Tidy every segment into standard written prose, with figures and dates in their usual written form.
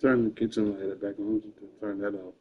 Turn the kitchen light back on. Turn that off.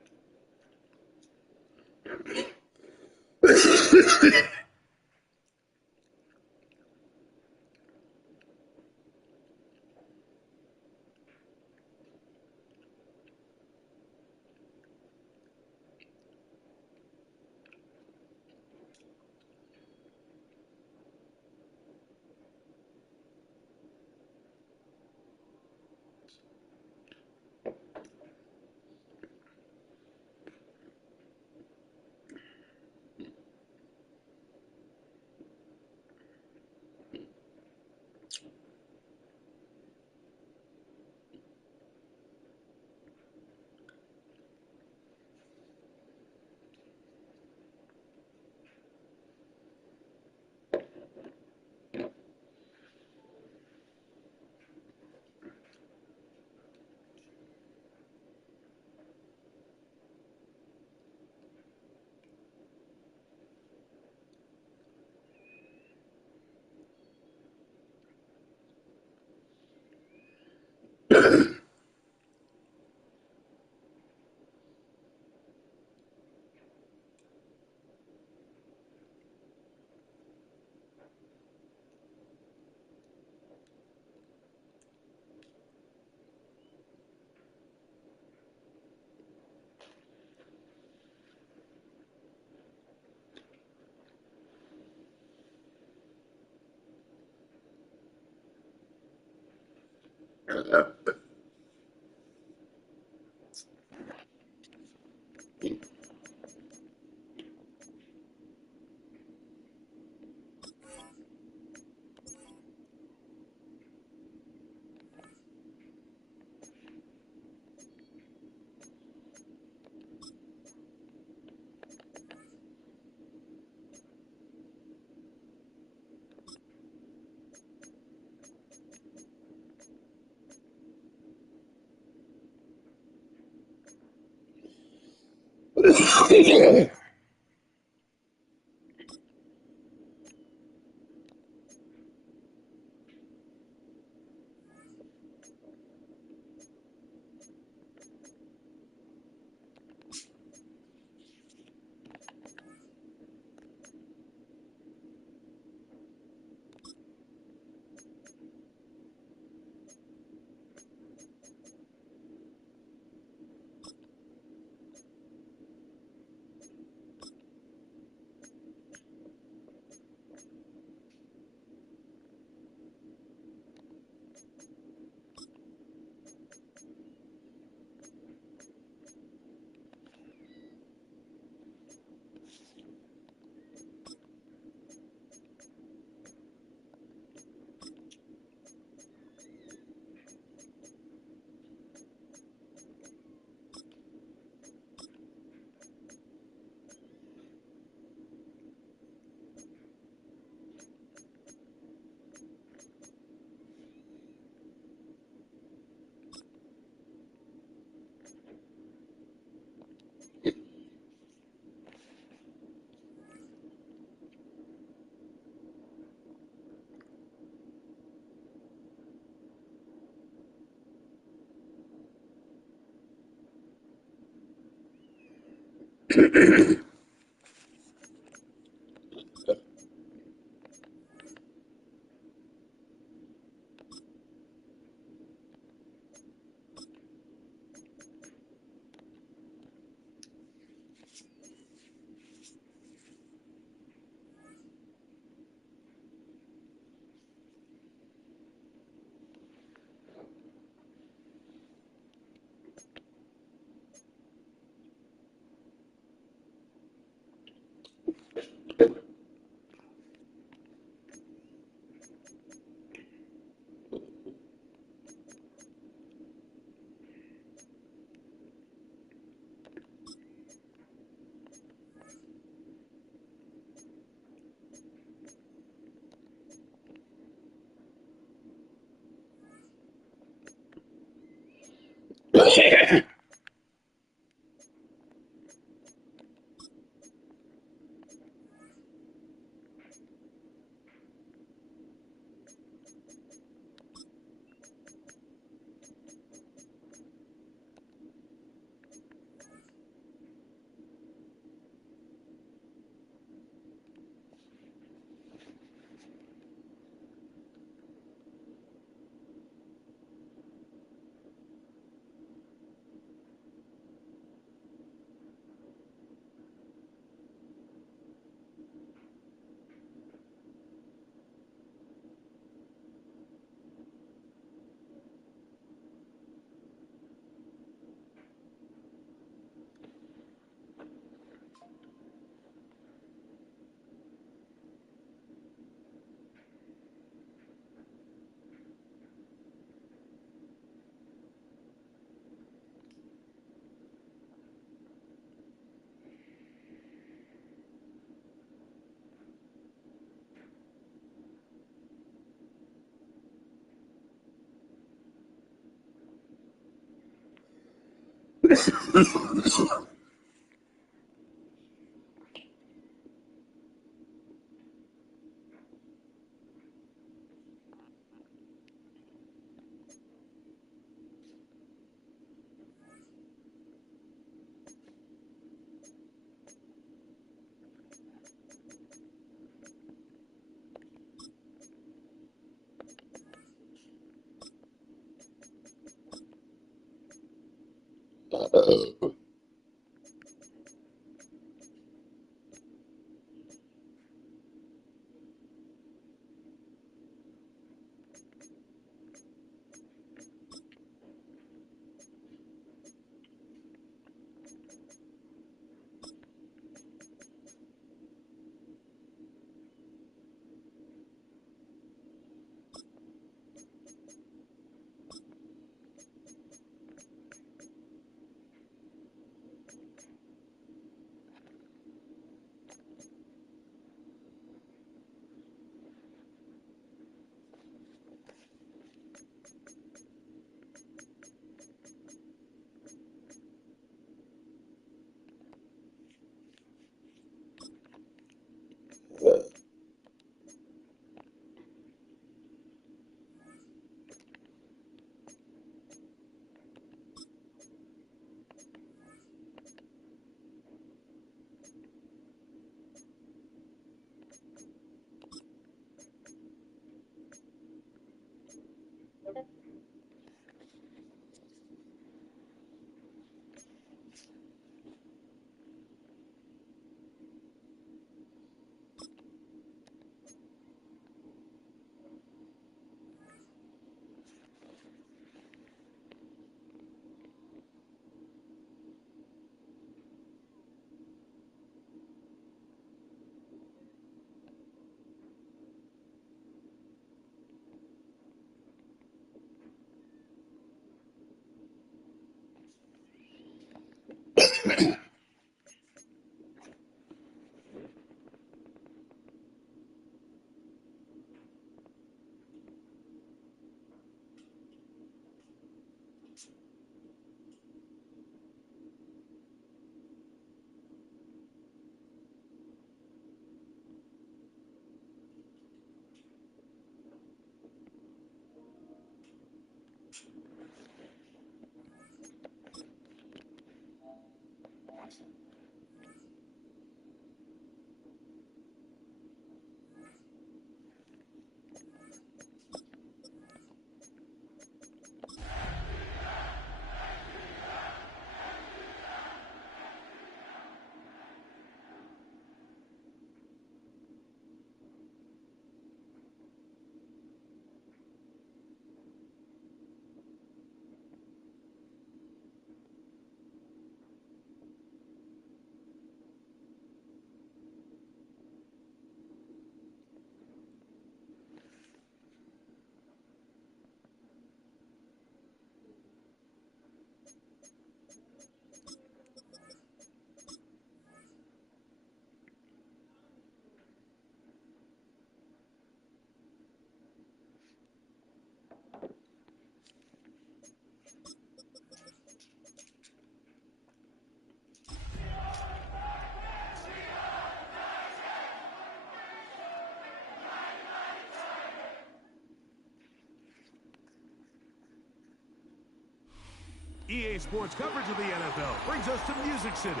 EA Sports coverage of the NFL brings us to Music City.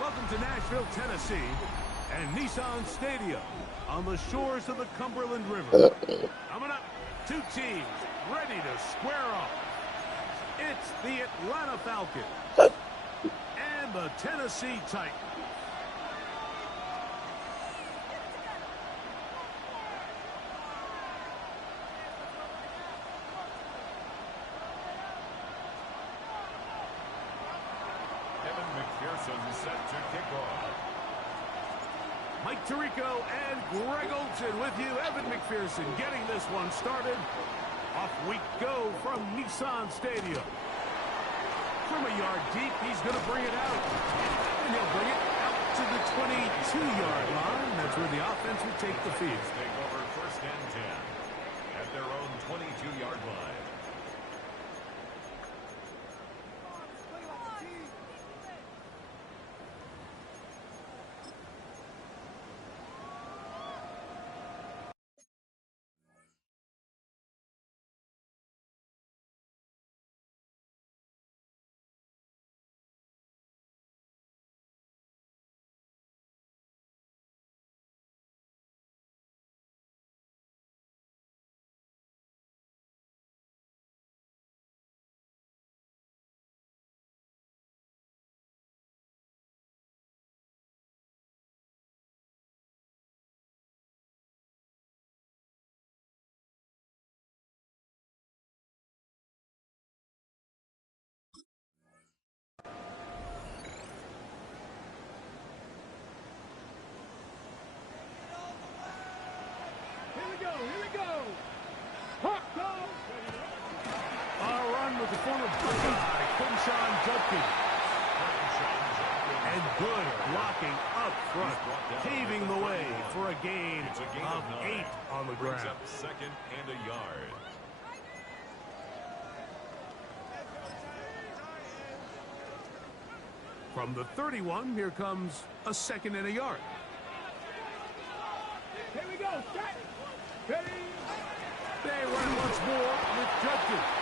Welcome to Nashville, Tennessee, and Nissan Stadium on the shores of the Cumberland River. Coming up, two teams ready to square off. It's the Atlanta Falcons and the Tennessee Titans. Set to kick off. Mike Tirico and Greg Olson with you. Evan McPherson getting this one started. Off we go from Nissan Stadium. From a yard deep, he's going to bring it out. And he'll bring it out to the 22-yard line. That's where the offense will take the field. Take over first and 10 at their own 22-yard line. With the former Buckeye, Quinshon Judkins. And good blocking up front, paving the way for a gain of 8 on the ground. Up second and a yard. From the 31, here comes a second and a yard. Here we go. Ready. They run once more with Judkins.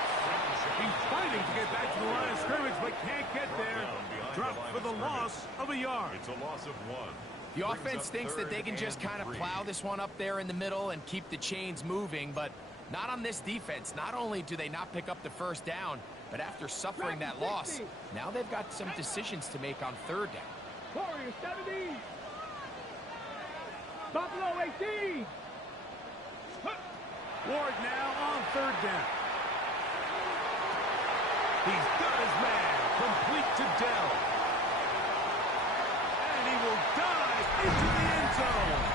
He's fighting to get back to the line of scrimmage, but can't get there. Dropped for the loss of a yard. It's a loss of 1. The offense thinks that they can just kind of plow this one up there in the middle and keep the chains moving, but not on this defense. Not only do they not pick up the first down, but after suffering that loss, now they've got some decisions to make on third down. Warriors 70. Buffalo 18. Ward now on third down. He's got his man complete to Dell. And he will dive into the end zone.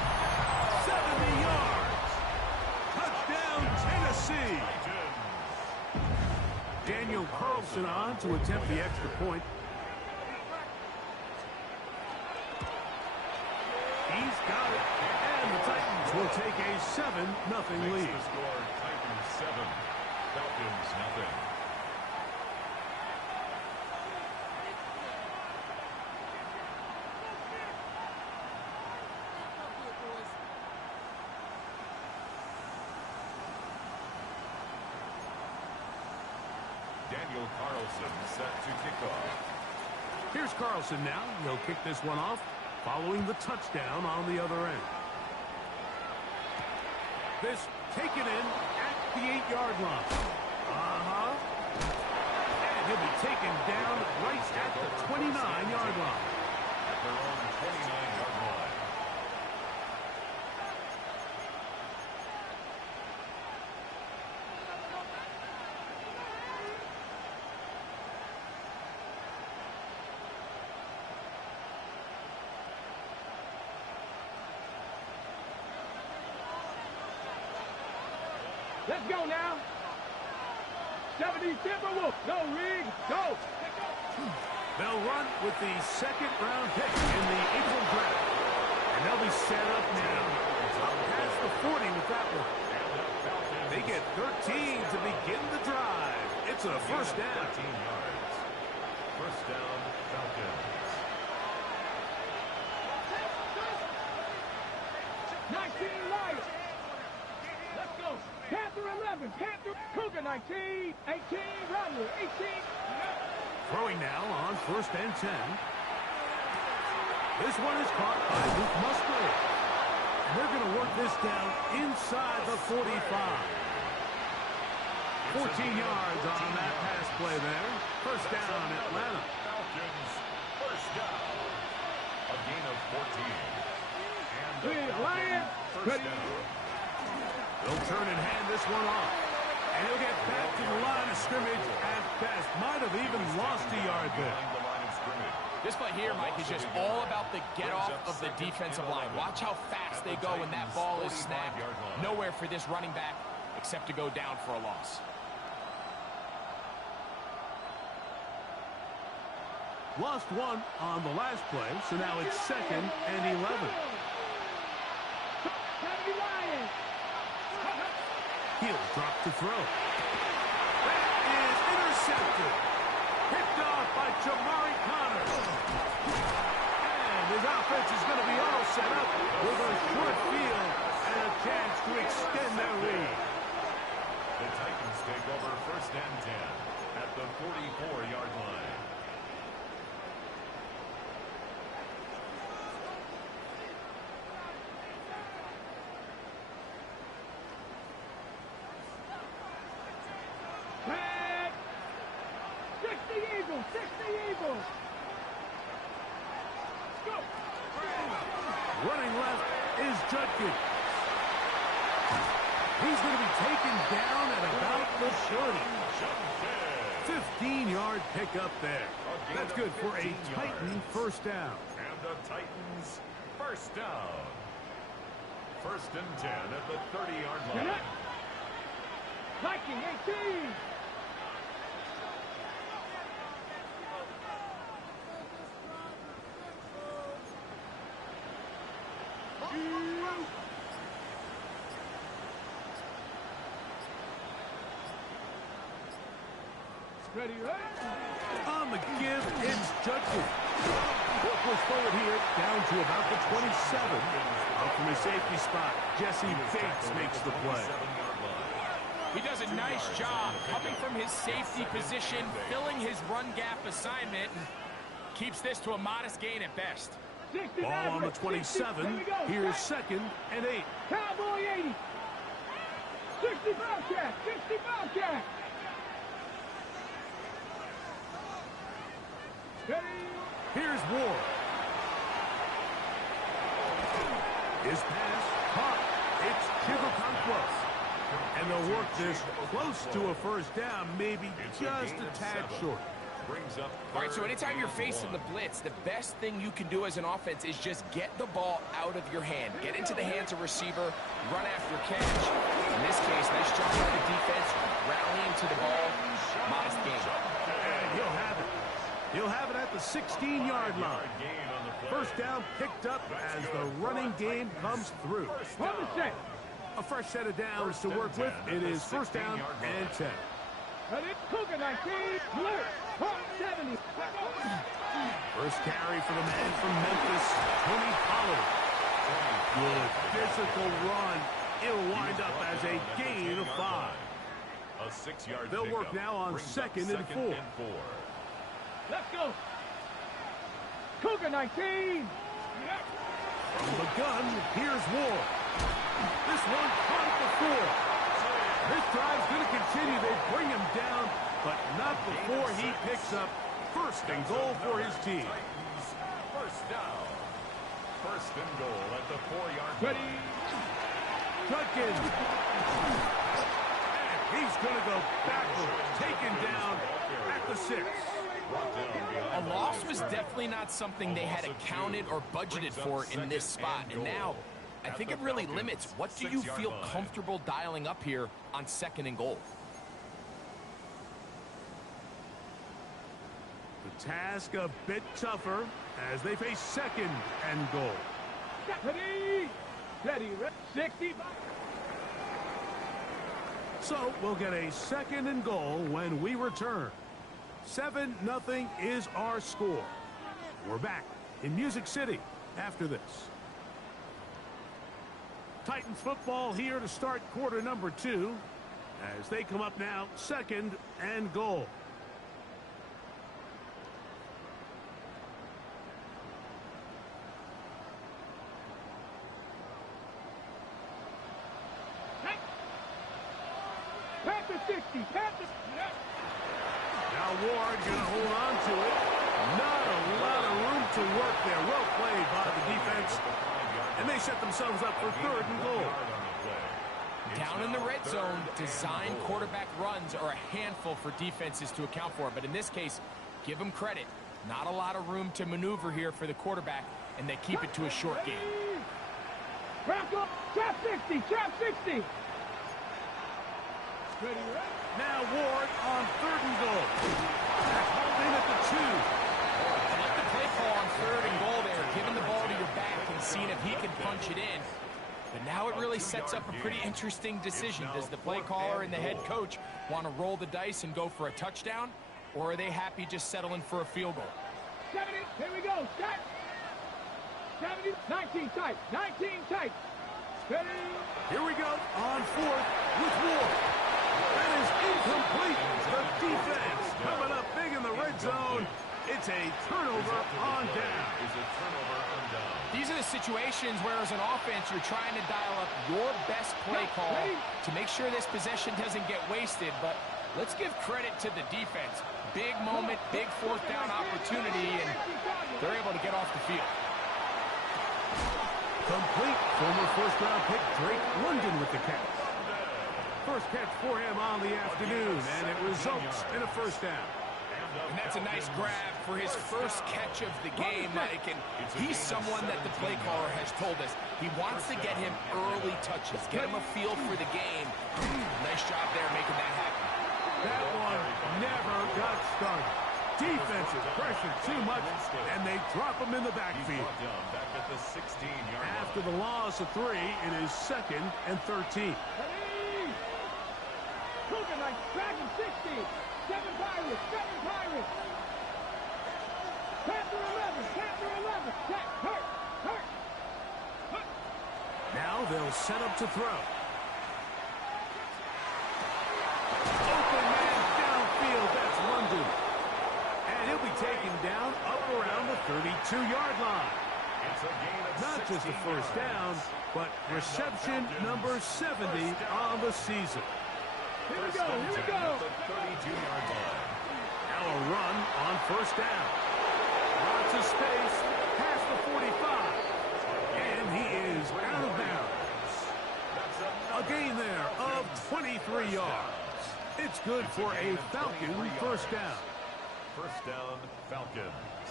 70 yards. Touchdown, Tennessee. Daniel Carlson on to attempt the extra point. He's got it. And the Titans will take a 7-0 lead. The score, Titans 7, Falcons 0. Daniel Carlson set to kick off. Here's Carlson now. He'll kick this one off following the touchdown on the other end. This taken in at the 8-yard line. And he'll be taken down right at the 29-yard line. At their own 29-yard line. Let's go now. 70 Timberwolves. Go, Rig. Go. They'll run with the second-round pick in the April draft. And they'll be set up now. Up past the 40 with that one. They get 13 to begin the drive. It's a first down. 13 yards. First down, Falcons. 19 Lions. Let's go. Panther 11. Panther. Cougar 19. 18. Rattler 18. Throwing now on 1st and 10. This one is caught by Luke Musgrave. And they're going to work this down inside the 45. 14 yards on that pass play there. First down, Atlanta. Falcons, first down. A gain of 14. And the Lions, Falcons, first down. They'll turn and hand this one off. And he'll get back to the line of scrimmage at best. Might have even lost a yard there. Behind the line of scrimmage. This play here, Mike, is just all about the get-off of the defensive line. Watch how fast they go when that ball is snapped. Nowhere for this running back except to go down for a loss. Lost one on the last play, so now it's 2nd and 11. He'll drop to throw. That is intercepted. Picked off by Jamari Connor. And his offense is going to be all set up with a short field and a chance to extend their lead. The Titans take over 1st and 10 at the 44-yard line. Running left is Judkins. He's going to be taken down at about the 30. 15-yard pickup there. That's good for a Titan first down. And the Titans first down. 1st and 10 at the 30-yard line. Viking 18. Ready, right? On the give, it's Judkins. Work was forward here, down to about the 27. Up from his safety spot, Jesse Bates makes the play. He does a nice job coming from his safety position, filling his run gap assignment, and keeps this to a modest gain at best. Ball on the 27. Here's 2nd and 8. Cowboy 80. 60 Bobcat. 60 Bobcat. Here's Ward. His pass caught. It's Chivokonkwo. And they'll work this close to a first down, maybe just a tad short. All right, so anytime you're facing the blitz, the best thing you can do as an offense is just get the ball out of your hand. Get into the hands of receiver, run after catch. In this case, nice job by the defense, rallying to the ball. Modest gain. And he'll have it. He'll have it at the 16-yard line. First down picked up as the running game comes through. A fresh set of downs to work with. It is 1st down and 10. Cougar 19, 70. First carry for the man from Memphis, Tony Pollard. Good physical run. It'll wind up as a gain of 5. A 6-yard They'll work now on 2nd and 4. Let's go. Cougar 19. From the gun, here's Ward. This one caught at the 4. This drive's going to continue. They bring him down, but not before he picks up 1st and goal for his team. First down. 1st and goal at the 4-yard line. Ready. Judkins. And he's going to go backwards, taken down at the 6. A loss was definitely not something they had accounted or budgeted for in this spot. And now, I think it really limits what do you feel comfortable dialing up here on 2nd and goal. The task a bit tougher as they face 2nd and goal. Ready. Ready. 60. So we'll get a 2nd and goal when we return. 7-0 is our score. We're back in Music City after this. Titans football here to start quarter number 2 as they come up now 2nd and goal. Panther 60. Panther. Now Ward going to hold on to it. Not a lot of room to work there. Well played by the defense. And they set themselves up for 3rd and goal. Down in the red zone, design quarterback runs are a handful for defenses to account for. But in this case, give them credit. Not a lot of room to maneuver here for the quarterback, and they keep it to a short game. Wrap up. Trap 60. Trap 60. Ready, right? Now Ward on 3rd and goal. Holding at the 2. I like the play call on 3rd and goal there, giving the ball to your back and seeing if he can punch it in. But now it really sets up a pretty interesting decision. Does the play caller and the head coach want to roll the dice and go for a touchdown? Or are they happy just settling for a field goal? 70. Here we go. Set. 70. 19 tight. 19 tight. Ready. Here we go on 4th with Ward. That is incomplete. The defense coming up big in the red zone. It's a turnover on down. These are the situations where as an offense you're trying to dial up your best play call to make sure this possession doesn't get wasted. But let's give credit to the defense. Big moment, big 4th down opportunity, and they're able to get off the field. Complete. Former 1st-round pick Drake London with the catch. First catch for him on the afternoon, and it results in a 1st down. And that's a nice grab for his first catch of the game, Mike. And he's someone that the play caller has told us he wants to get him early touches, get him a feel for the game. Nice job there making that happen. That one never got started. Defensive pressure too much, and they drop him in the backfield. After the loss of 3, it is 2nd and 13. Ready. Cougar like Dragon 60. 7 Pirates. 7 Pirates. Panther 11. Panther 11. Set. Hurt. Hurt. Hurt. Now they'll set up to throw. Open man downfield. That's London. And he'll be taken down up around the 32-yard line. Not just a 1st down, but reception number 70 on the season. Here we go. Here we go. Now a run on 1st down. Lots of space past the 45. And he is out of bounds. A gain there of 23 yards. It's good for a Falcon 1st down. 1st down, Falcons.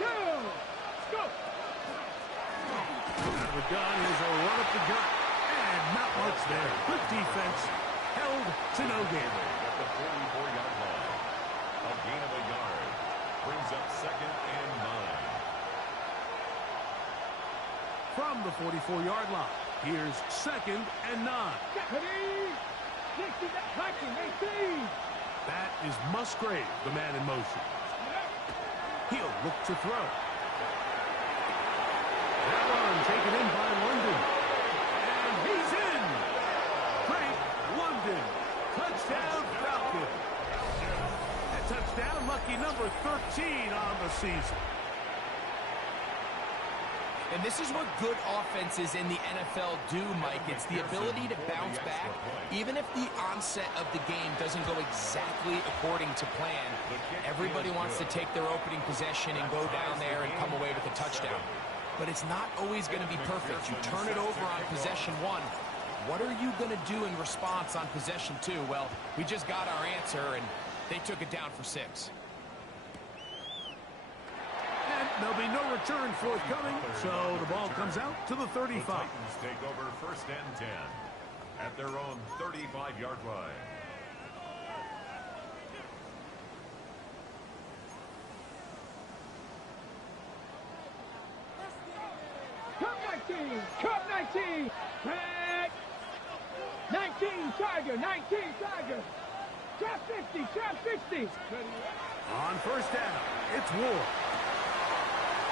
Go. Go. Out of the gun, here's a run up the gut. And not much there. Good defense. Held to no gain. At the 44-yard line. A gain of a yard. Brings up 2nd and 9. From the 44-yard line, here's 2nd and 9. Ready. 60. 19. 18. That is Musgrave, the man in motion. He'll look to throw. That run taken in by London. And he's in. Drake London. Touchdown, Falcon. A touchdown, lucky number 13 on the season. And this is what good offenses in the NFL do, Mike. It's the ability to bounce back, even if the onset of the game doesn't go exactly according to plan. Everybody wants to take their opening possession and go down there and come away with a touchdown. But it's not always going to be perfect. You turn it over on possession 1. What are you going to do in response on possession 2? Well, we just got our answer, and they took it down for 6. And there'll be no return forthcoming, so the ball comes out to the 35. The Titans take over 1st and 10 at their own 35-yard line. Cup 19. Cup 19. Back. 19 Tiger. 19 Tiger. Trap 50. Trap 50. On 1st down, it's Ward.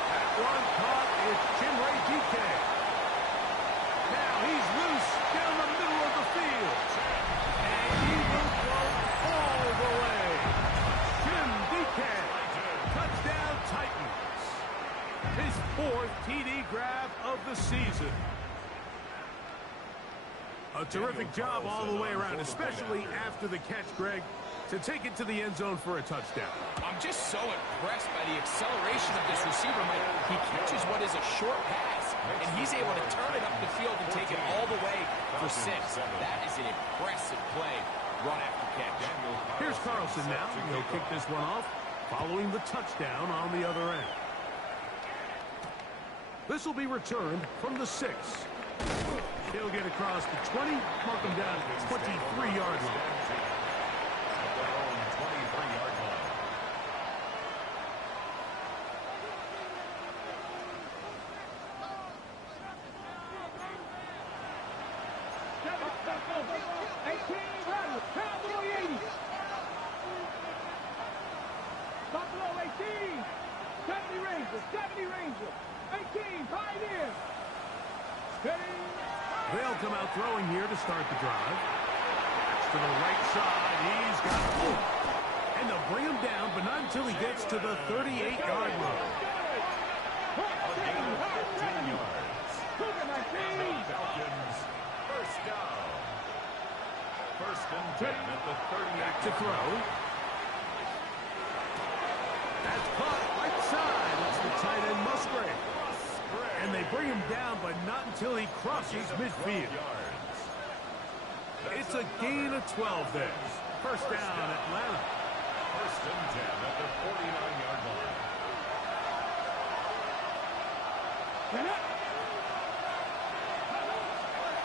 That one caught is Chinray DK. Now he's loose down the middle of the field. And he will go all the way. Jim DK. Touchdown Titans. His 4th TD grab of the season. A terrific job all the way around, especially after the catch, Greg, to take it to the end zone for a touchdown. I'm just so impressed by the acceleration of this receiver, Mike. He catches what is a short pass, and he's able to turn it up the field and take it all the way for 6. That is an impressive play, run after catch. Here's Carlson now. He'll kick this one off, following the touchdown on the other end. This will be returned from the 6. He'll get across the 20, mark him down at the 23-yard line. At their own 23-yard line. Buffalo 18, 70 Ranger, 70 Ranger, 18, Pioneer. They'll come out throwing here to start the drive. To the right side, he's got it. And they'll bring him down, but not until he gets to the 38-yard line. A gain of 15 yards. And the Falcons, first down. First and 10 at the 38. To throw. That's caught right side. It's the tight end Musgrave. And they bring him down, but not until he crosses midfield. It's a gain of 12 there. First down, Atlanta. First and 10 at the 49-yard line.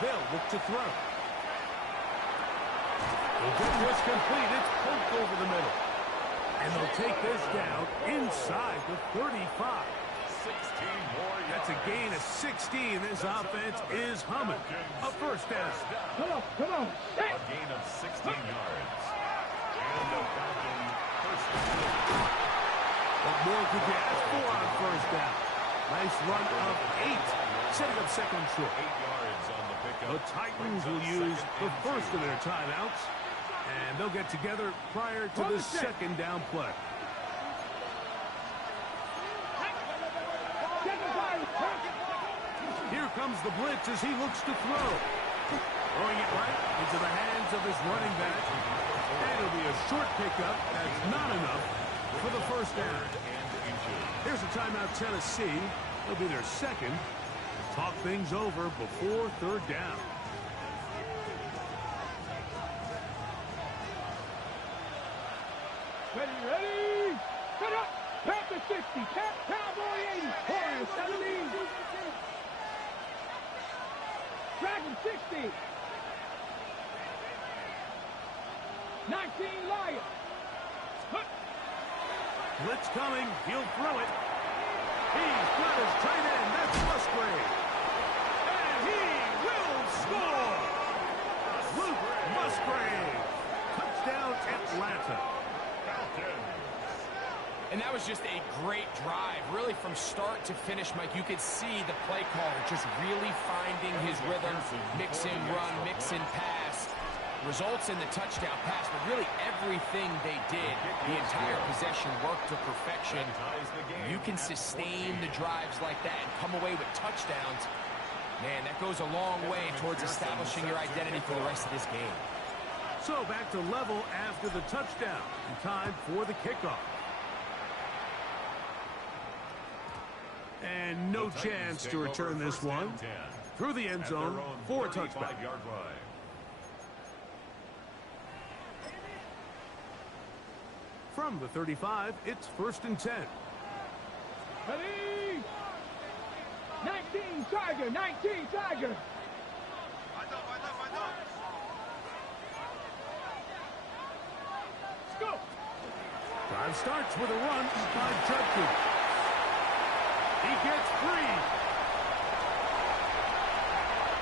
They'll look to throw. Will get this complete. It's poked over the middle. And they'll take this down inside the 35. 16 more yards. That's a gain of 16. This offense is humming. A first down. Come on. A gain of 16 yards. And the Falcons, first down. What more could you ask for on first down? Nice run of 8. Setting up second and short. 8 yards on the pickup. The Titans will use the first of their timeouts. And they'll get together prior to the second down play. Here comes the blitz as he looks to throw. Throwing it right into the hands of his running back. And it'll be a short pickup. That's not enough for the first down. Here's a timeout, Tennessee. It'll be their second. Talk things over before third down. Ready? Set up! Panther 60, Cowboy 80, Warrior 70. Dragon 60. 19 Lion. Blitz coming. He'll throw it. He's got his tight end. That's Musgrave. And he will score. Luke Musgrave. Touchdown, Atlanta. And that was just a great drive. Really, from start to finish, Mike, you could see the play caller just really finding his rhythm. Mix in run, mix in pass. Results in the touchdown pass, but really everything they did, the entire possession worked to perfection. You can sustain the drives like that and come away with touchdowns. Man, that goes a long way towards establishing your identity for the rest of this game. So back to level after the touchdown. And time for the kickoff. And no chance to return this one through the end zone for a touchback. From the 35, it's first and 10. Ready? 19 Tiger, 19 Tiger. Let's go. Drive starts with a run by Judkins. He gets free.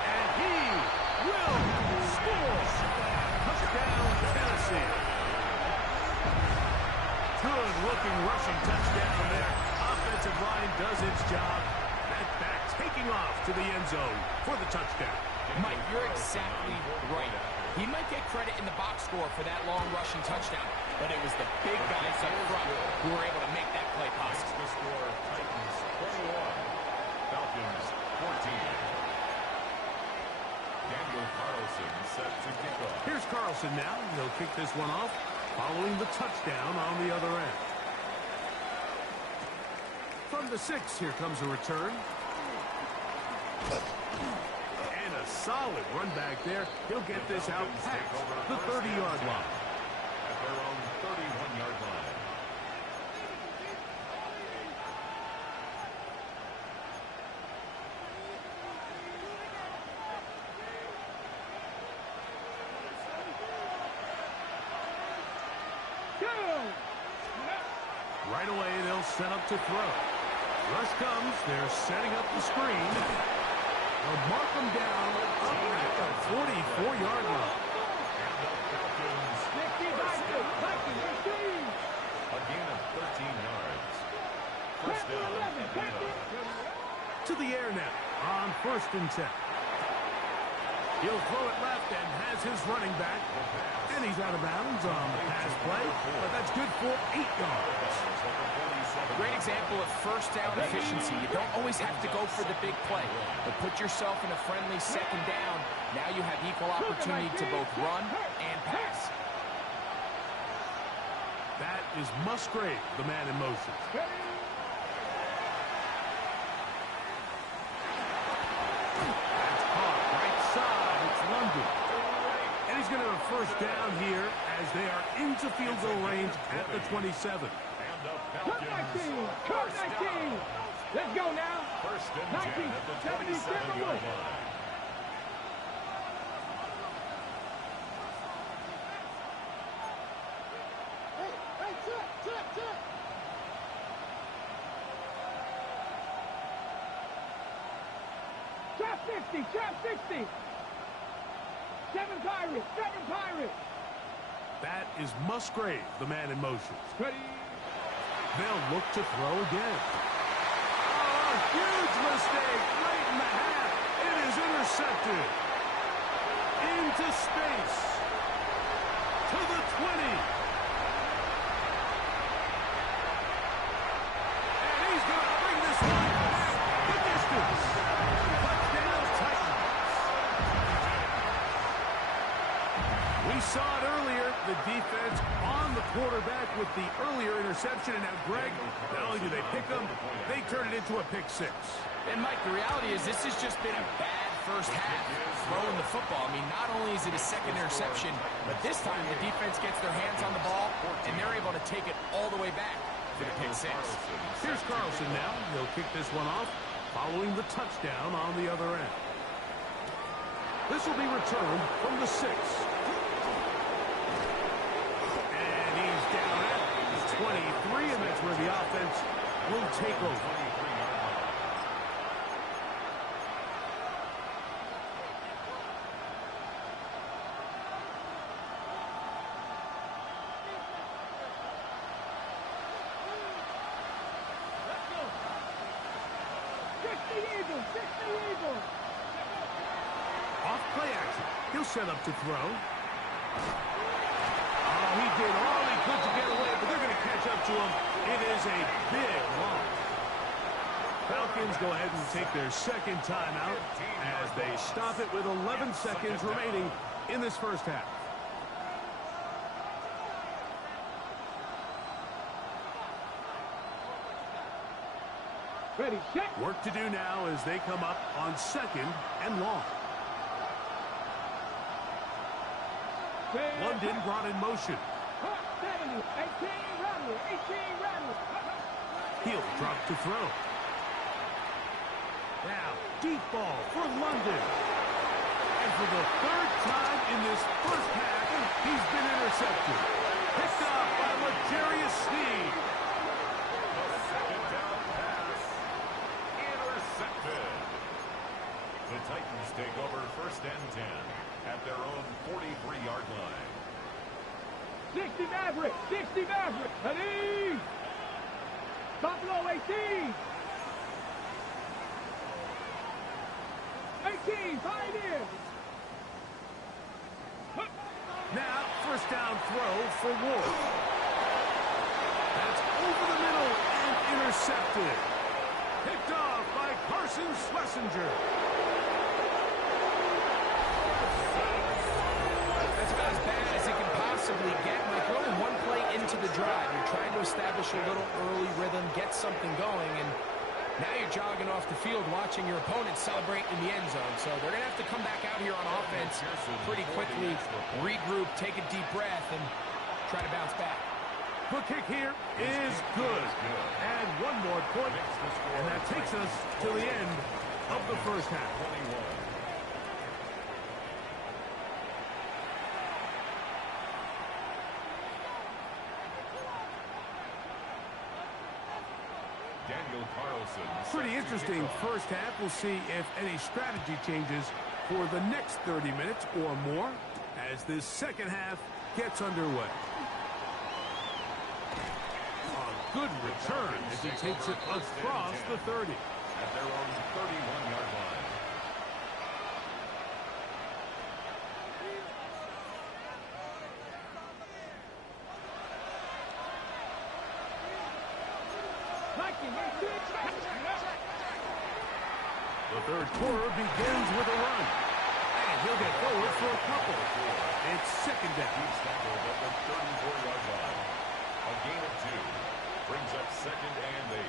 And he will score. Touchdown, Tennessee. Good-looking rushing touchdown there. Offensive line does its job. That back taking off to the end zone for the touchdown. Mike, you're exactly right. He might get credit in the box score for that long rushing touchdown, but it was the big guys up front who were able to make that play possible. The score, Titans 21, Falcons 14. Daniel Carlson Carlson now. He'll kick this one off following the touchdown on the other end. From the 6, here comes a return. And a solid run back there. He'll get this out past the 30-yard line. At their own 31-yard line. Right away, they'll set up to throw. Rush comes. They're setting up the screen. They'll mark them down up at the 44-yard line. And the Falcons first down. A gain of 13 yards. First down at the 11. To the air now on 1st and 10. He'll throw it left and has his running back. And he's out of bounds on the pass play, but that's good for 8 yards. A great example of first down efficiency. You don't always have to go for the big play, but put yourself in a friendly second down. Now you have equal opportunity to both run and pass. That is Musgrave, the man in motion. That's caught right side. It's London. And he's going to have a first down here as they are into field goal range at the 27. And the Cut 19! Falcons Cut first 19! down. Let's go now! First and 10 at the 27-yard line. Trap 60! Trap 60! 7 Pirates! 7 Pirates! That is Musgrave, the man in motion. Ready? They'll look to throw again. Oh, huge mistake late in the half. It is intercepted. Into space. To the 20. And he's going to bring this one back the distance. Touchdown Titans. We saw it earlier, the defense on the quarterback with the earlier interception. And now, Greg, not only do they pick them, they turn it into a pick 6. And, Mike, the reality is this has just been a bad first half throwing the football. I mean, not only is it a second interception, but this time the defense gets their hands on the ball, and they're able to take it all the way back for the pick 6. Here's Carlson now. He'll kick this one off following the touchdown on the other end. This will be returned from the 6. And he's down at the 23, and that's where the offense will take over. Off play action. He'll set up to throw. Oh, he did all he could to get away, but they're going to catch up to him. It is a big loss. Falcons go ahead and take their second timeout as they stop it with 11 seconds remaining in this first half. Ready, check! Work to do now as they come up on 2nd and long. London brought in motion. 70, 18, Rattler, 18, Rattler. He'll drop to throw. Now, deep ball for London. And for the 3rd time in this first half, he's been intercepted. Picked off by L'Jarius Sneed. The second down pass. Intercepted. The Titans take over 1st and 10 at their own 43-yard line. 60 Maverick, 60 Maverick. Ready? Buffalo 18. 18, Pioneers. Now, first down throw for Wolf. That's over the middle and intercepted. Picked off by Carson Schlesinger. That's about as bad as drive. You're trying to establish a little early rhythm, get something going, and now you're jogging off the field watching your opponent celebrate in the end zone. So they're going to have to come back out here on offense pretty quickly, regroup, take a deep breath, and try to bounce back. The kick here is good. And one more point, and that takes us to the end of the first half. Pretty interesting first half. We'll see if any strategy changes for the next 30 minutes or more as this second half gets underway. A good return as he takes it across the 30. At their own 31-yard line. The third quarter begins with a run. And he'll get forward for a couple. It's second down. He's tackled at the 34-yard line. A gain of 2. Brings up second and 8.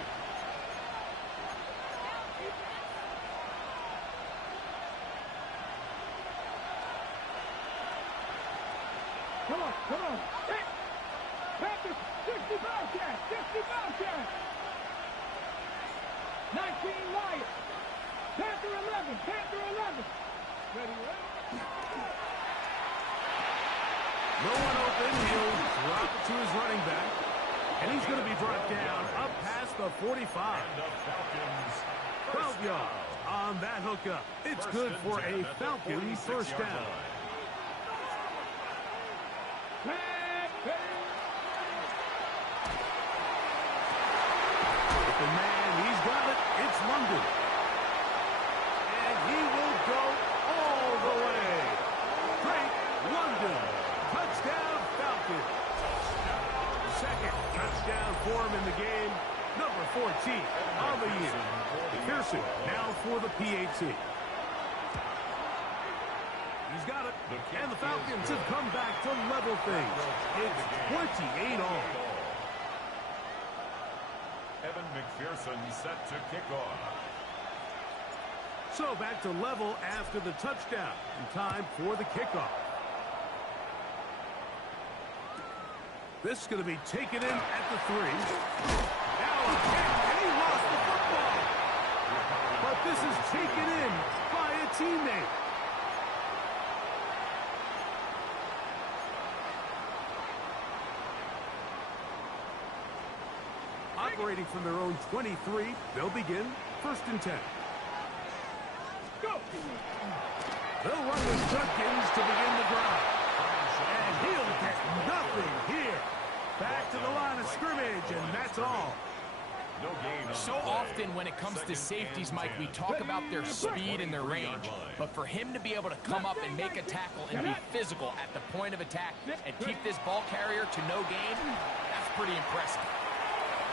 Come on. Hit. Panthers, 60 Bobcats, 60 Bobcats. 19 Lions. Panther 11. Ready? No one open. He'll drop it to his running back. And he's going to be brought down up past the 45. And the Falcons 12 yards on that hookup. It's good for a Falcons first down. The man, he's got it. It's London. And he will go all the way. Drake London. Touchdown, Falcons. Second touchdown for him in the game. Number 14 on the year. Pearson now for the PAT. He's got it. And the Falcons have come back to level things. It's 28 all. Evan McPherson set to kick off. So back to level after the touchdown. And time for the kickoff. This is going to be taken in at the 3. Now a kick, and he lost the football. But this is taken in by a teammate. Operating from their own 23, they'll begin 1st and 10. Go! They'll run with Judkins to begin the drive. And he'll get nothing here. Back to the line of scrimmage, and that's all. No gain on So the play. often when it comes to safeties, Mike, we talk about their speed and their range. But for him to be able to come up and make a tackle and be physical at the point of attack and keep this ball carrier to no gain, that's pretty impressive.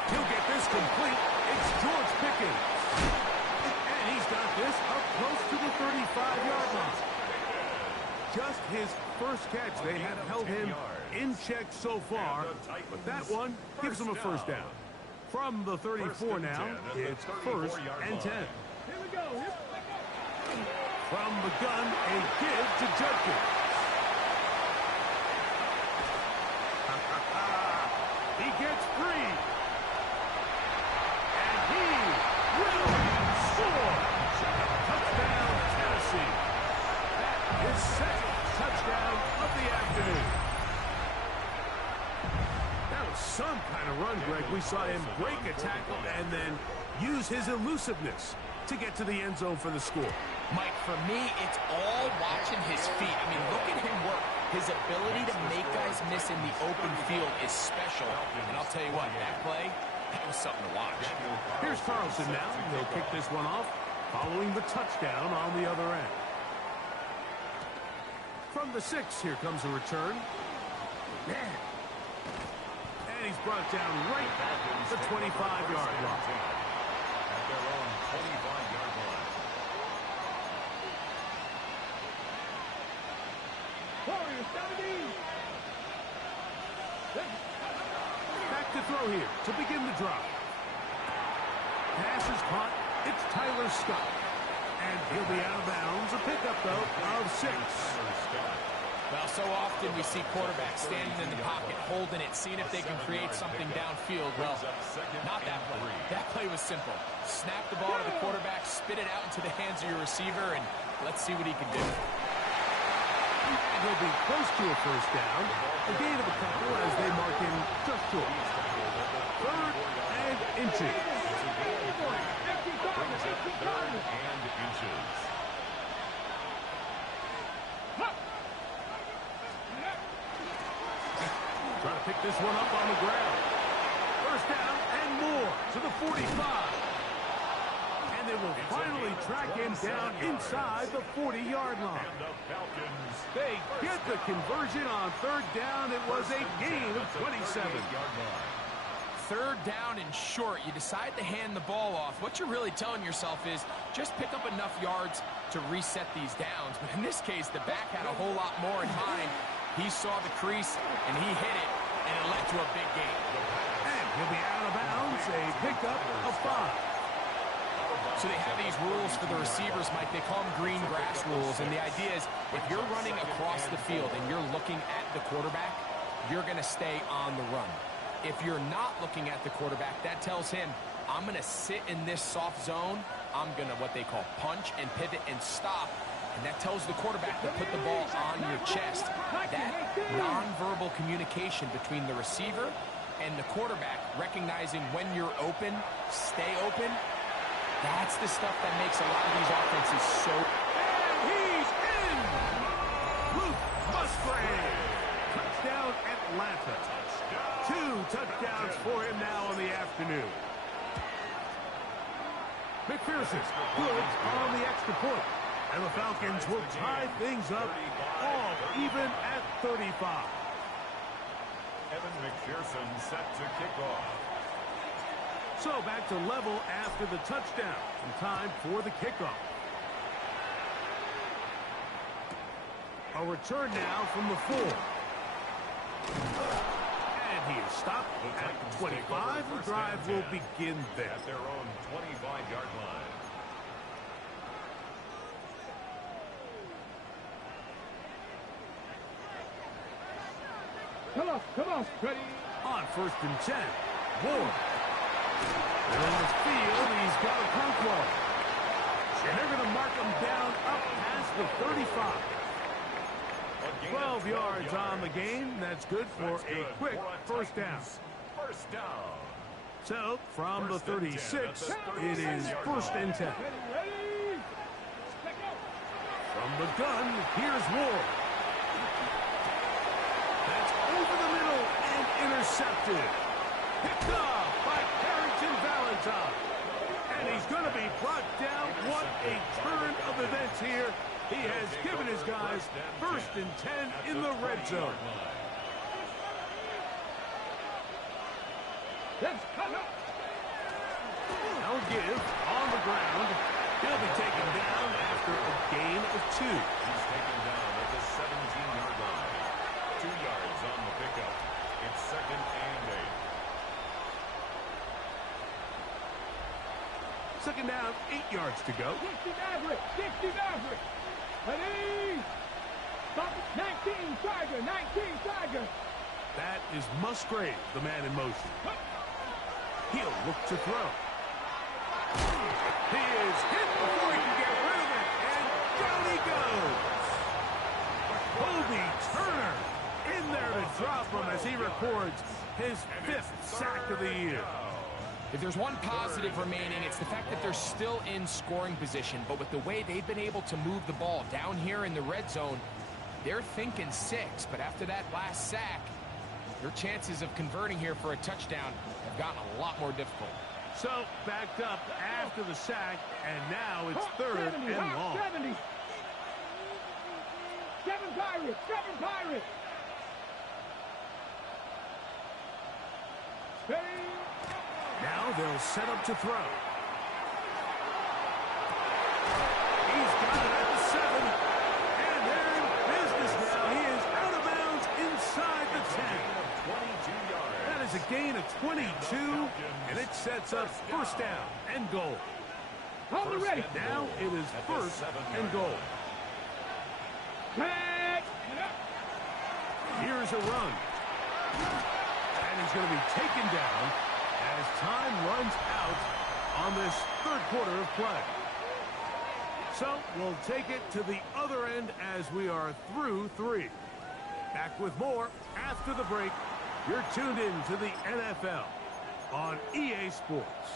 He'll get this complete. It's George Pickens. And he's got this up close to the 35-yard line. Just his first catch. They have held him in check so far, but that one gives him a first down. From the 34 now, it's 1st and 10. Here we go. From the gun, a give to Judkins. He gets free. And he will score. Touchdown, Tennessee. That is second touchdown of the afternoon. That was some kind of run, Greg. We saw him break a tackle and then use his elusiveness to get to the end zone for the score. Mike, for me, it's all watching his feet. I mean, look at him work. His ability to make guys miss in the open field is special. And I'll tell you what, that play, that was something to watch. Here's Carlson now. He'll kick this one off following the touchdown on the other end. From the 6, here comes a return. And he's brought down right at the 25-yard line. At their own 25-yard line. Warriors, 17. to throw here to begin the drive. Pass is caught. It's Tyler Scott. And he'll be out of bounds. A pickup, though, of 6. Well, so often we see quarterbacks standing in the pocket, holding it, seeing if they can create something downfield. Well, not that play. That play was simple. Snap the ball to the quarterback, spit it out into the hands of your receiver, and let's see what he can do. And he'll be close to a first down. A gain of a couple as they mark him just short. 3rd and inches. Trying to pick this one up on the ground. First down and more to the 45. And they will finally track him down inside the 40-yard line. They get the conversion on 3rd down. It was a gain of 27. 3rd down and short. You decide to hand the ball off. What you're really telling yourself is just pick up enough yards to reset these downs. But in this case, the back had a whole lot more in mind. He saw the crease, and he hit it, and it led to a big gain. And he'll be out of bounds, a pickup of 5. So they have these rules for the receivers, Mike. They call them green grass rules, and the idea is if you're running across the field and you're looking at the quarterback, you're going to stay on the run. If you're not looking at the quarterback, that tells him, I'm going to sit in this soft zone. I'm going to what they call punch and pivot and stop. And that tells the quarterback to put the ball on your chest. That nonverbal communication between the receiver and the quarterback, recognizing when you're open, stay open, that's the stuff that makes a lot of these offenses so... And he's in! Luke Musgrave! Touchdown Atlanta. 2 touchdowns for him now on the afternoon. McPherson goods on the extra point. And the Falcons will tie things up all even at 35. Evan McPherson set to kick off. So back to level after the touchdown. And time for the kickoff. A return now from the 4. And he is stopped at 25. The drive will begin there. At their own 25-yard line. Come on, ready. On 1st and 10. Ward. They're in the field. He's got a pump roll. And they're going to mark him down up past the 35. 12 yards on the game. That's good for a quick first down. First down. So, from the 36, it is 1st and 10. From the gun, here's Ward. That's over the middle and intercepted. Picked off by Carrington Valentine. And he's going to be brought down. What a turn of events here. He has given his guys 1st and 10 in the red zone. Let's cut up. Now give on the ground. He'll be taken down after a gain of 2. He's taken down at the 17-yard line. 2 yards on the pickup. It's 2nd and 8. 2nd down, 8 yards to go. 60 Maverick. 60 Maverick. Ready. Stop. 19 Tiger. 19 Tiger. That is Musgrave, the man in motion. He'll look to throw. He is hit before he can get rid of it, and down he goes. Kobe Turner in there to drop him as he records his 5th sack of the year. If there's one positive remaining, it's the fact that they're still in scoring position. But with the way they've been able to move the ball down here in the red zone, they're thinking 6. But after that last sack, their chances of converting here for a touchdown have gotten a lot more difficult. So, backed up after the sack, and now it's 3rd and long. 70. 7 Pirates. 7 Pirates. Ready. Now they'll set up to throw. He's got it at the 7. And they're in business now. He is out of bounds inside the 10. 22 yards. That is a gain of 22, and it sets up first down and goal. Hold it ready. Now it is first and goal. Tag. Here's a run. And he's going to be taken down as time runs out on this third quarter of play. So we'll take it to the other end as we are through 3. Back with more after the break. You're tuned in to the NFL on EA Sports.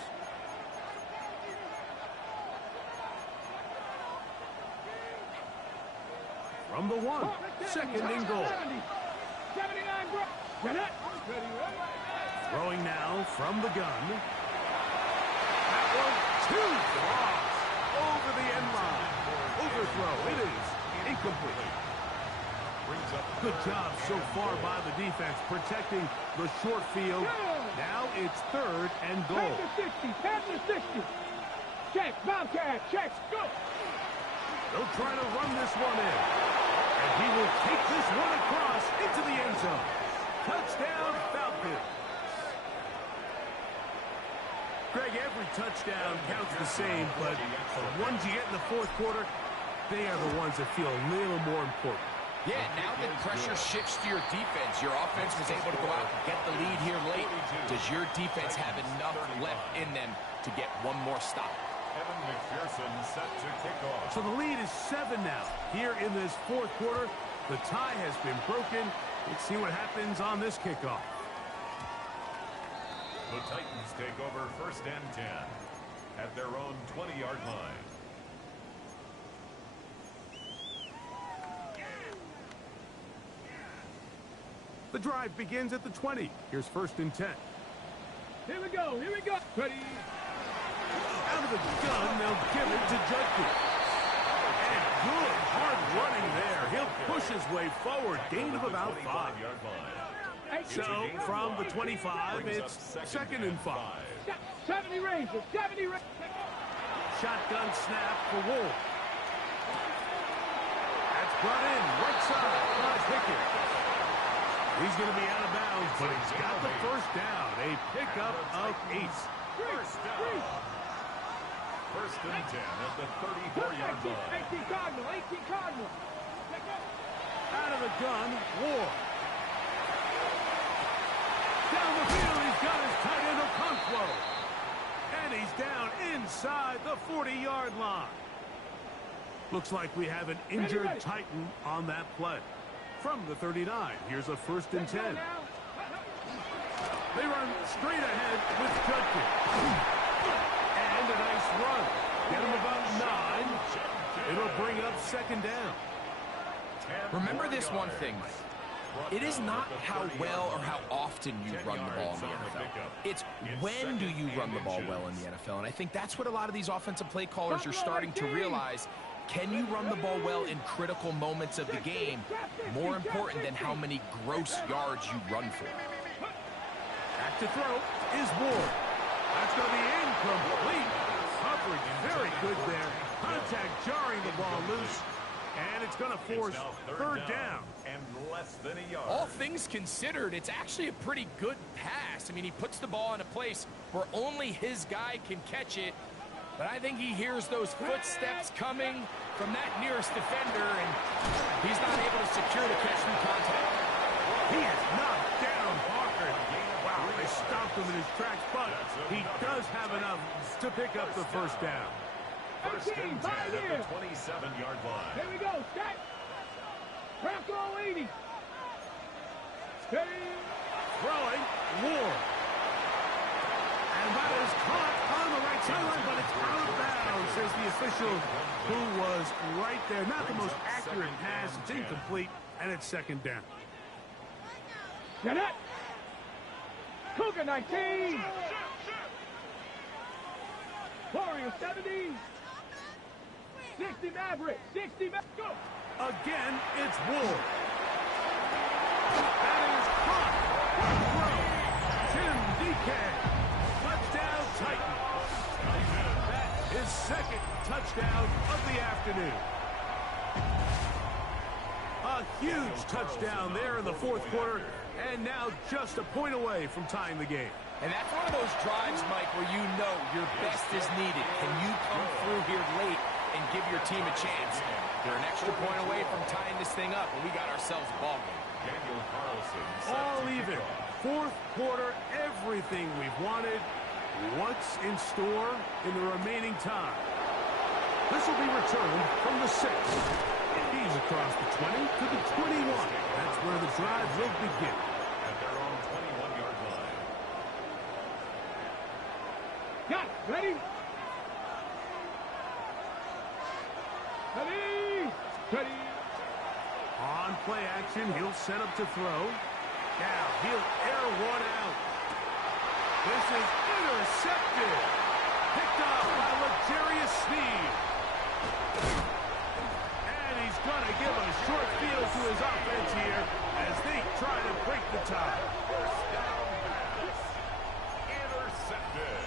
From the 1, second and goal. 79, bro. Get it. Throwing now from the gun. That one too long. Over the end line. Overthrow. It is incomplete. Good job so far by the defense protecting the short field. Now it's third and goal. 10 to 60. Check. Bobcat. Check. Go. They'll try to run this one in. And he will take this one across into the end zone. Touchdown, Falcons. Greg, every touchdown counts the same, but the ones you get in the fourth quarter, they are the ones that feel a little more important. Yeah, now that pressure shifts to your defense, your offense was able to go out and get the lead here late. Does your defense have enough left in them to get one more stop? Evan McPherson set to kick off. So the lead is 7 now. Here in this fourth quarter, the tie has been broken. Let's see what happens on this kickoff. The Titans take over first and 10 at their own 20-yard line. The drive begins at the 20. Here's first and 10. Here we go. Here we go. Ready. Out of the gun, they'll give it to Judkins. And good hard running there. He'll push his way forward. Gain of about 5. So from the 25, it's second and 5. 70 Rangers. 70 Rangers. Shotgun snap for Wolf. That's brought in right side by Pickett. He's going to be out of bounds, but he's got the first down. A pickup of 8. First down. First and 10 at the 34-yard line. 18 Cardinal. 18 Cardinal. Out of the gun, Ward. Down the field, he's got his tight end Okonkwo. And he's down inside the 40-yard line. Looks like we have an injured Titan on that play. From the 39, here's a first and 10. They run straight ahead with Judkins. And a nice run. Get him about 9. It'll bring up second down. Remember this one thing, Mike. It is not how well or how often you run the ball in the NFL. It's when do you run the ball well in the NFL. And I think that's what a lot of these offensive play callers are starting to realize. Can you run the ball well in critical moments of the game? More important than how many gross yards you run for. Back to throw is Ward. That's going to be incomplete. Coverage very good there. Contact jarring the ball loose. And it's going to force third down. And less than a yard. All things considered, it's actually a pretty good pass. I mean, he puts the ball in a place where only his guy can catch it. But I think he hears those footsteps coming from that nearest defender, and he's not able to secure the catch through contact. He is knocked down Parker. Wow, they stopped him in his tracks, but he does have enough to pick up the first down. First and 10 at the 27-yard line. Here we go. Set. Bronco 80. Steady. Throwing, Ward. And that is caught on the right sideline, but it's out of bounds, says the official who was right there. Not the most accurate pass. It's incomplete, and it's second down. Get it. Cougar 19. Warrior 70. 60 Maverick. 60 Maverick. Go. Again, it's Ward. That is caught. Tim DK. Touchdown, Titans. That is second touchdown of the afternoon. A huge touchdown there in the fourth quarter, and now just a point away from tying the game. And that's one of those drives, Mike, where you know your best is needed. Can you come through here late and give your team a chance? They're an extra point away from tying this thing up, and we got ourselves a ball game. Daniel Carlson. All even. Fourth quarter, everything we've wanted. What's in store in the remaining time? This will be returned from the 6. He's across the 20 to the 21. That's where the drive will begin. At their own 21-yard line. Got it. Ready? Ready? Ready? On play action, he'll set up to throw. Now he'll air one out. This is intercepted. Picked up by Legarius Sneed. And he's going to give a short field to his offense here as they try to break the tie. First down pass. Intercepted.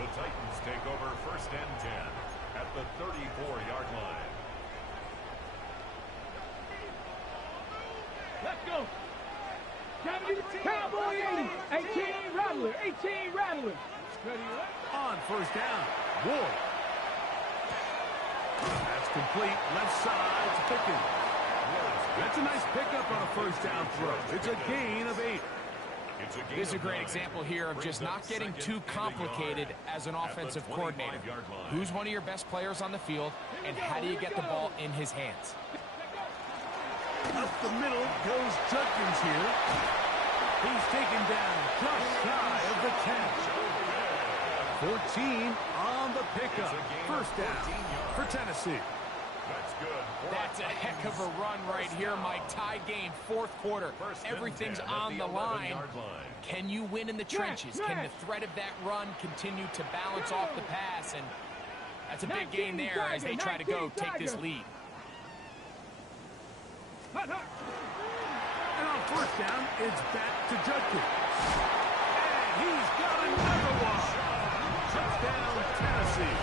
The Titans take over first and 10 at the 34-yard line. Let's go. Cowboy 80. 18 Rattler. 18 Rattler. Ready? On first down, Ward. That's complete. Left side to Pickens. That's a nice pickup on a first down throw. It's a gain of 8. This is a great example here of just not getting too complicated as an offensive coordinator. Who's one of your best players on the field, and how do you get the ball in his hands? Up the middle goes Judkins here. He's taken down just shy of the 10. 14 on the pickup. First down for Tennessee. That's good. That's a heck of a run right here, Mike. Tie game, fourth quarter. Everything's on the line. Can you win in the trenches? Can the threat of that run continue to balance off the pass? And that's a big gain there as they try to go take this lead. And on first down, it's back to Judkins. And he's got another one. Touchdown, Tennessee.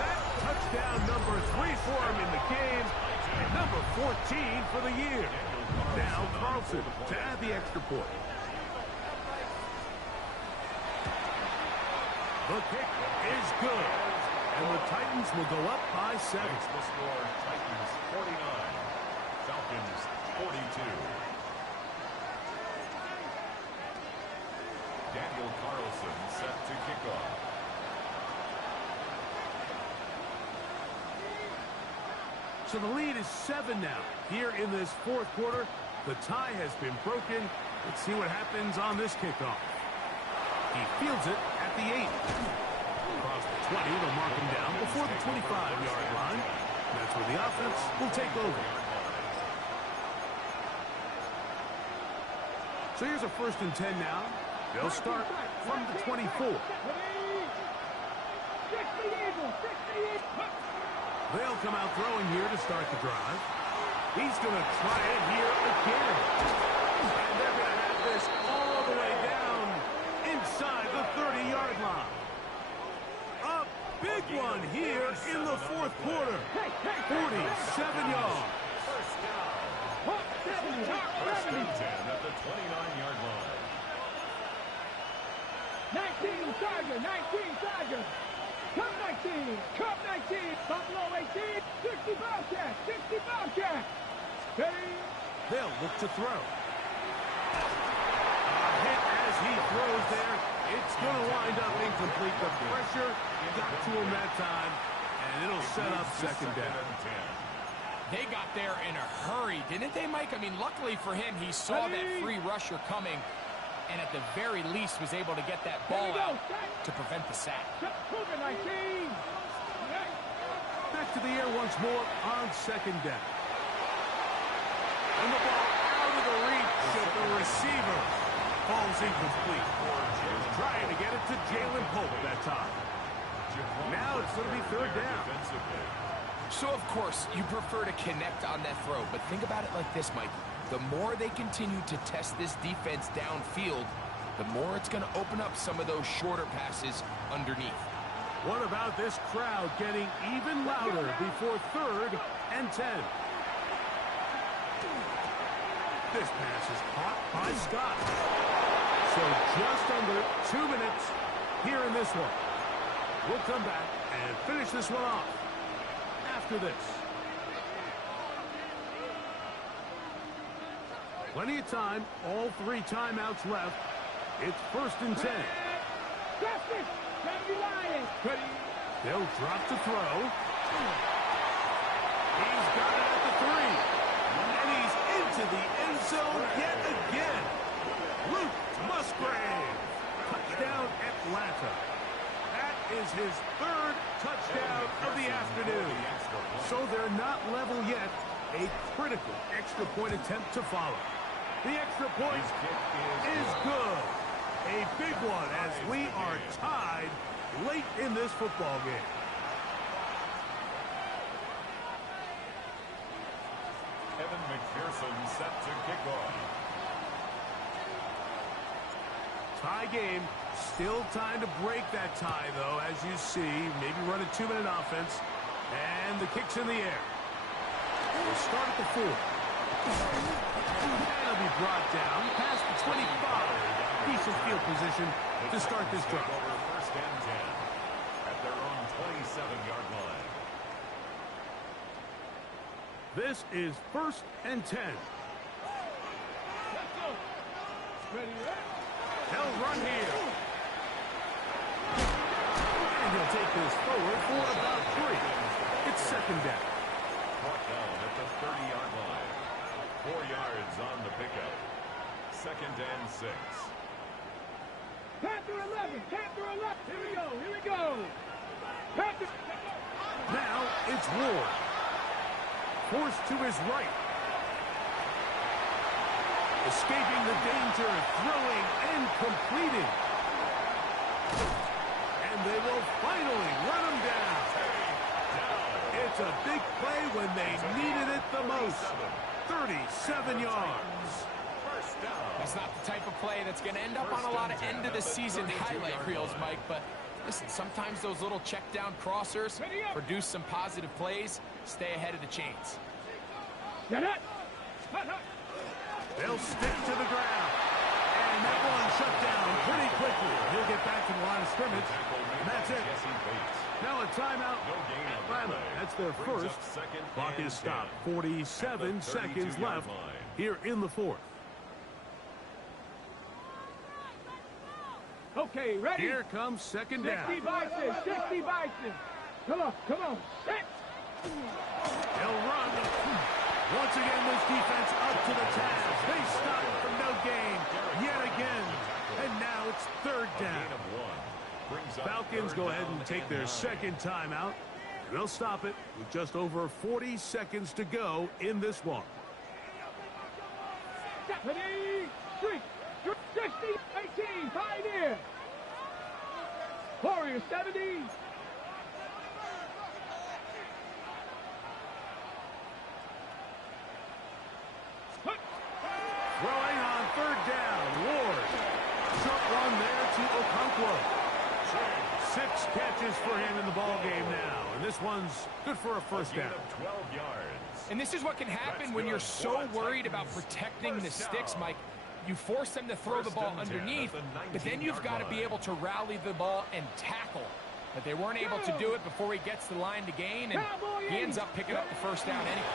That touchdown number 3 for him in the game. And number 14 for the year. Now Carlson to add the extra point. The kick is good. And the Titans will go up by 7. The score, Titans 49. Falcons 42. Daniel Carlson set to kick off. So the lead is 7 now. Here in this fourth quarter, the tie has been broken. Let's see what happens on this kickoff. He fields it at the 8. Across the 20, they'll mark him down before the 25-yard line. That's where the offense will take over. So here's a first and 10 now. They'll start from the 24. They'll come out throwing here to start the drive. He's going to try it here again. And they're going to have this all the way down inside the 30-yard line. A big one here in the fourth quarter. 47 yards. First down. First and 10 at the 29-yard line. 19 Tiger. 19 Tiger. Cup 19, Cup 19, Buffalo 18, 60 Bobcats, 60 Bobcats. Ready? They'll look to throw. A hit as he throws there. It's going to wind up incomplete. The pressure got to him that time, and it'll set up second down. They got there in a hurry, didn't they, Mike? I mean, luckily for him, he saw that free rusher coming, and at the very least was able to get that ball out to prevent the sack. Back to the air once more on second down. And the ball out of the reach of the receiver. Falls incomplete. Trying to get it to Jalen Pope that time. Now it's going to be third down. So, of course, you prefer to connect on that throw, but think about it like this, Mike. The more they continue to test this defense downfield, the more it's going to open up some of those shorter passes underneath. What about this crowd getting even louder before third and 10? This pass is caught by Scott. So just under 2 minutes here in this one. We'll come back and finish this one off after this. Plenty of time. All 3 timeouts left. It's 1st and 10. They'll drop to throw. He's got it at the 3. And he's into the end zone yet again. Luke Musgrave. Touchdown Atlanta. That is his 3rd touchdown of the afternoon. So they're not level yet. A critical extra point attempt to follow. The extra point is good. A big one as we are tied late in this football game. Evan McPherson set to kick off. Tie game. Still time to break that tie, though, as you see. Maybe run a 2-minute offense. And the kick's in the air. We'll start at the 4. And it'll be brought down past the 25. Decent field position to start this drive. Over 1st and 10 at their own 27-yard line. This is 1st and 10. They'll run here. And he'll take this forward for about 3. It's 2nd down. Brought down at the 30-yard line. 4 yards on the pickup. 2nd and 6. Panther 11, Panther 11. Here we go, here we go. Panther. Now it's Ward. Forced to his right. Escaping the danger, throwing and completing. And they will finally run him down. It's a big play when they needed it the most. 37 yards. That's not the type of play that's going to end up on a lot of end-of-the-season highlight reels, Mike. But listen, sometimes those little check-down crossers produce some positive plays. Stay ahead of the chains. They'll stick to the ground. And that one shut down pretty quickly. He'll get back to the line of scrimmage. And that's it. Now a timeout. Atlanta. That's their first. Clock is stopped. 47 seconds left here in the 4th. Okay, ready? Here comes 2nd down. 60 Bison, 60 Bison. Come on, come on. Set. They'll run. Once again, this defense up to the task. They stop for no gain yet again. And now it's 3rd down. Falcons go ahead and take their 2nd timeout. They'll stop it with just over 40 seconds to go in this one. Ready? 3, 60, 18, Pioneer. Warrior 70. Throwing on 3rd down. Ward. Short run there to Okonkwo. 6 catches for him in the ball game now. And this one's good for a 1st down. 12 yards. And this is what can happen when you're so worried about protecting the sticks, Mike. You force them to throw the ball underneath, but then you've got to be able to rally the ball and tackle. But they weren't able to do it before he gets the line to gain, and he ends up picking up the 1st down anyway.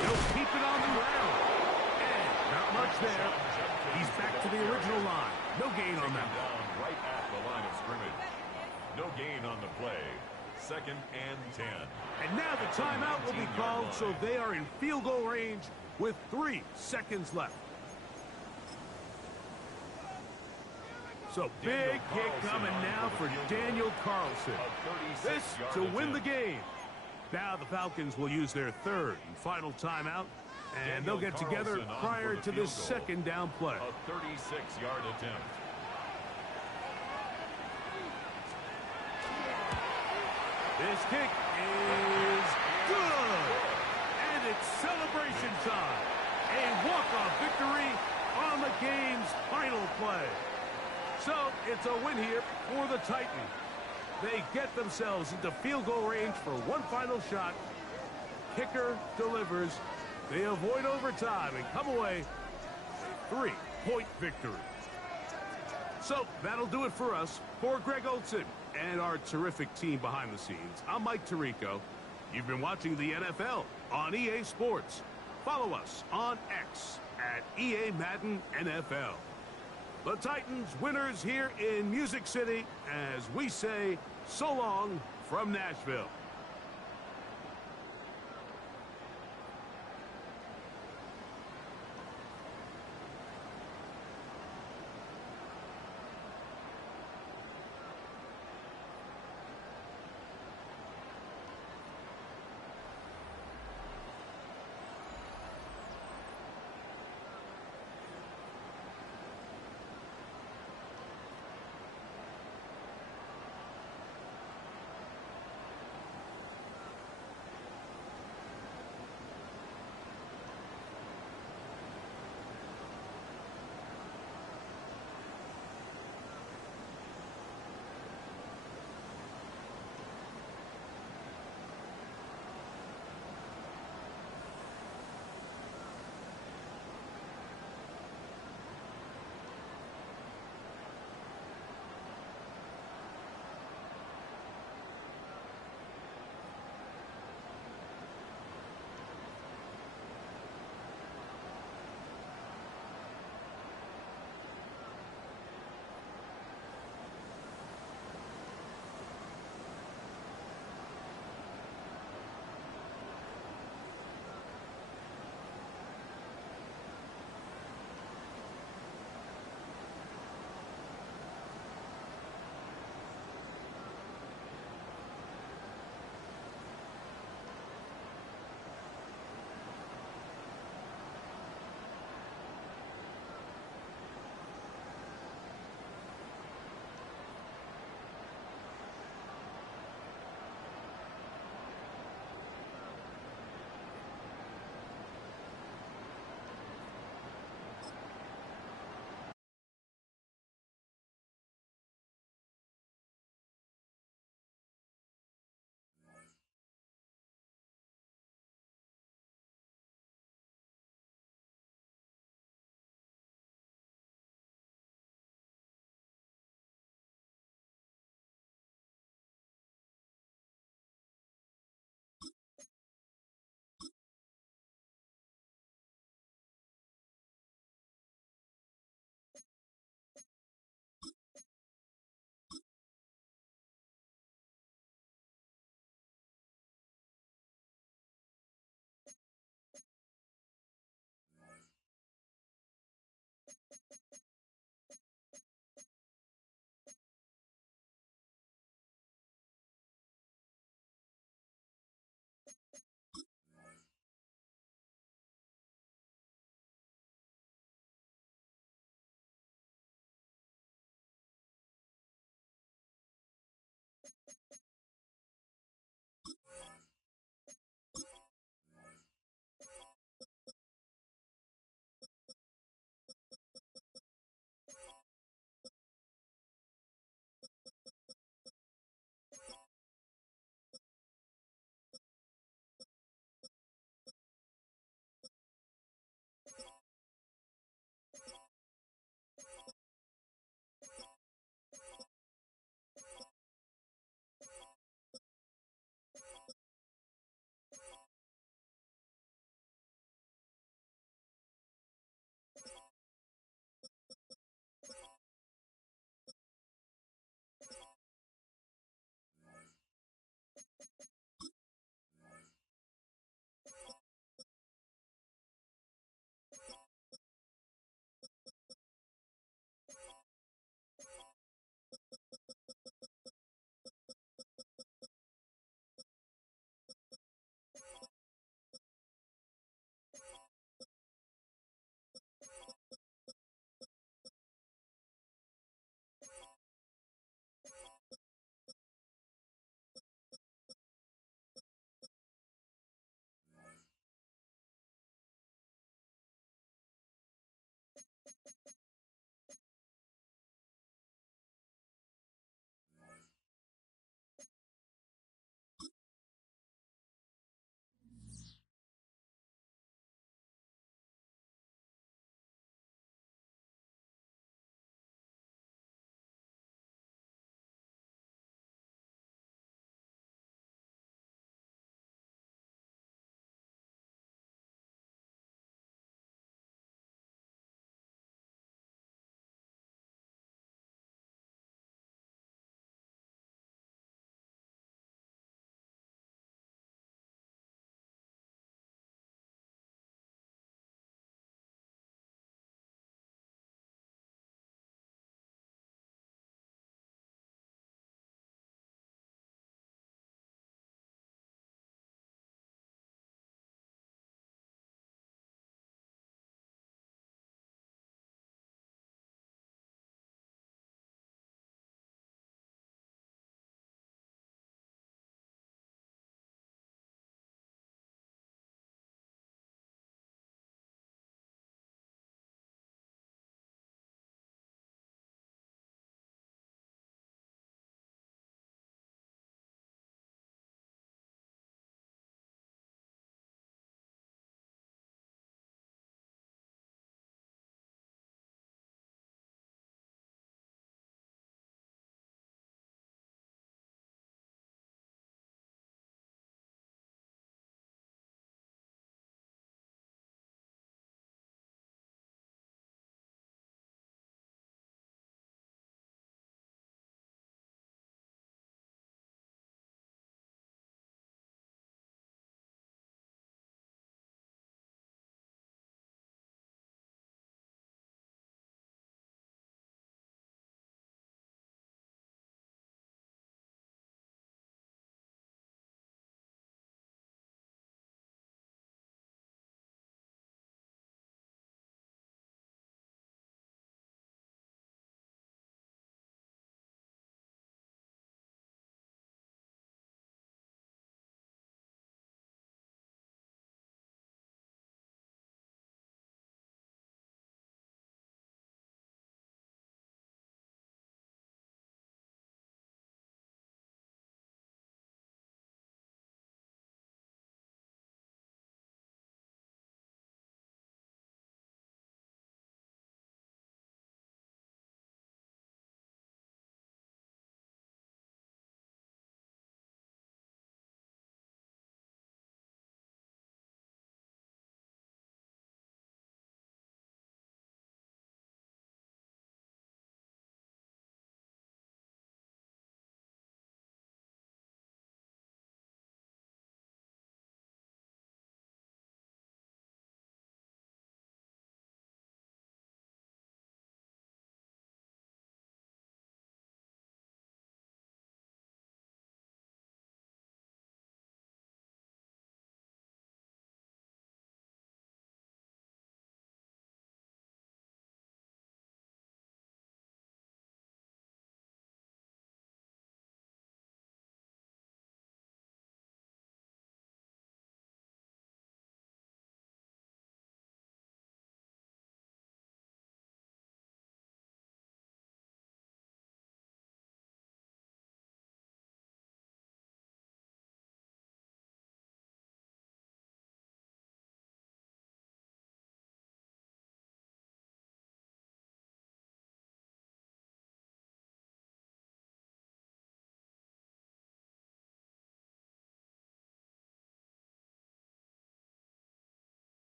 He'll keep it on the ground. And not much there. He's back to the original line. No gain on that. Down right at the line of scrimmage. No gain on the play. 2nd and 10. And now the timeout will be called, so they are in field goal range with 3 seconds left. So big kick coming now for Daniel Carlson. This to win the game. Now the Falcons will use their 3rd and final timeout, and they'll get together prior to this 2nd down play. A 36-yard attempt. This kick is good. And it's celebration time. A walk-off victory on the game's final play. So it's a win here for the Titans. They get themselves into field goal range for one final shot. Kicker delivers. They avoid overtime and come away with a 3-point victory. So that'll do it for us. For Greg Olson and our terrific team behind the scenes, I'm Mike Tirico. You've been watching the NFL on EA Sports. Follow us on X at EA Madden NFL. The Titans winners here in Music City as we say so long from Nashville.